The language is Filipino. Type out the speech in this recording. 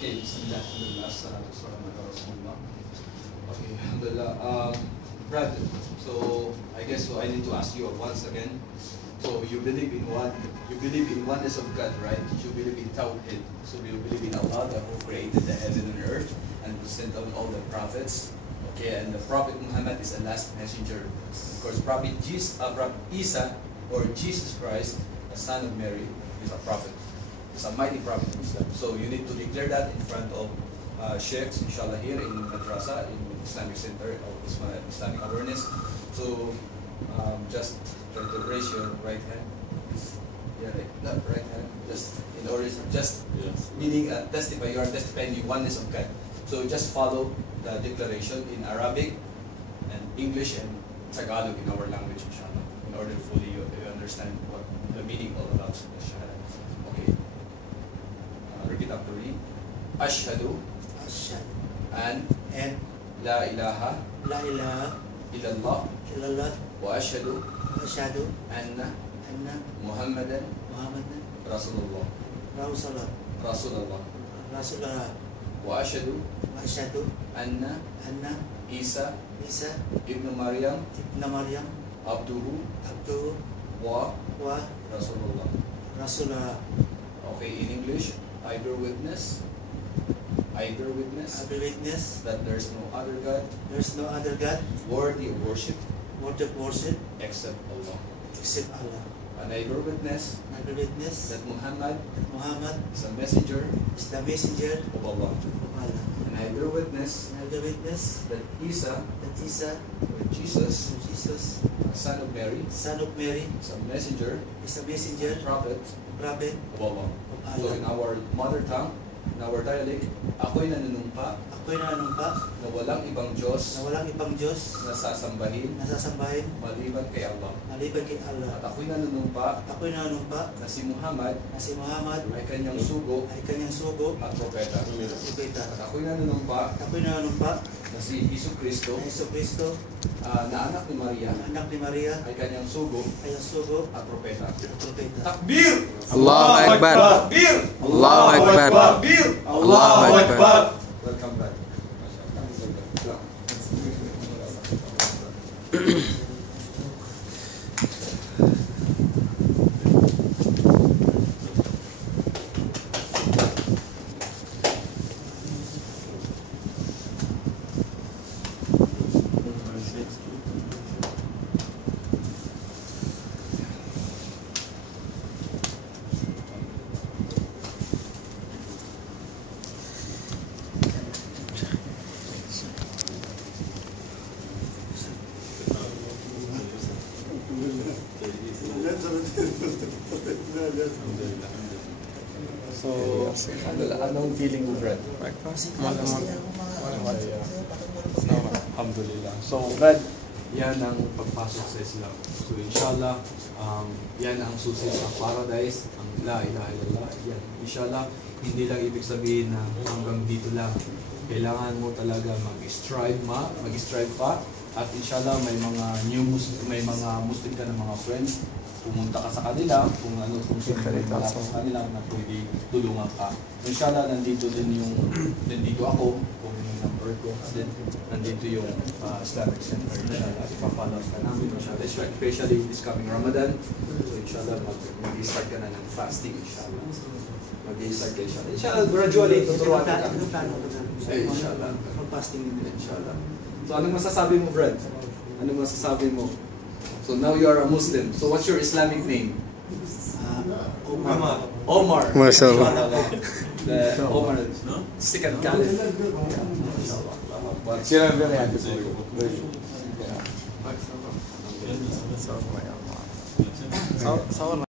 Okay, bismillah, alhamdulillah, salatu wassalamu ala rasulullah. Okay, alhamdulillah. Brad, so I guess I need to ask you once again. So you believe in oneness of God, right? You believe in Tawhid. So you believe in Allah, the who created the heaven and earth and who sent down all the prophets. Okay, and the Prophet Muhammad is the last messenger. Of course, Prophet Isa or Jesus Christ, the son of Mary, is a prophet. He's a mighty prophet of Islam. So you need to declare that in front of sheikhs, inshallah, here in Madrasa, in Islamic Center of Islamic Awareness. So just try to raise your right hand. Yeah, like that right hand. Just in order, just meaning testify. You are testifying the oneness of God. So just follow the declaration in Arabic and English and Tagalog in our language, inshallah, in order fully you understand what the meaning all about the Shahada. Okay. Repeat after me. Ashhadu an la ilaha illallah wa ashhadu anna Muhammadan Rasulullah wa ashhadu anna Isa ibn Maryam abduhu wa Rasulullah. Okay, in English, I bear witness that there's no other God worthy of worship except Allah. And I bear witness that Muhammad is a messenger of Allah. And I bear witness that Isa or Jesus, son of Mary, is a messenger, prophet of Allah. So in our mother tongue, in our dialect, ako'y nanunumpa na walang ibang Diyos na sasambahin maliban kay Allah. At ako'y nanunumpa na si Muhammad ay kanyang sugo at propeta. At ako'y nanunumpa na si Hesus Kristo na anak ni Maria ay kanyang sugo at propeta. Takbir! Allahu Akbar! Takbir! Allahu Akbar! Takbir! Allahu Akbar! Welcome back. So, anong feeling mo, Brad? Alhamdulillah. So, Brad, yan ang pagpasok sa Islam. So, inshallah, yan ang susi sa paradise, ang la ilaha illallah. Yan, inshallah, hindi lang ibig sabihin na hanggang dito lang. Kailangan mo talaga mag-strive pa. At inshallah, may mga Muslim ka na mga friends. Pumunta ka sa kanila, kung sino may malapit sa kanila na pwede tulungan ka. Inshallah, nandito ako, kung yung number ko, then nandito yung Islamic Center. Inshallah, ipapalap ka namin, inshallah, especially this coming Ramadan. So inshallah, mag-start ka na ng fasting, inshallah. Mag-start ka, inshallah. Inshallah, gradually, tuturuan ka. Inshallah. Fasting din. Inshallah. So anong masasabi mo, Brad? Anong masasabi mo? So now you are a Muslim. So what's your Islamic name? Omar. Mashallah. The Omar, second caliph. Sila very happy for you.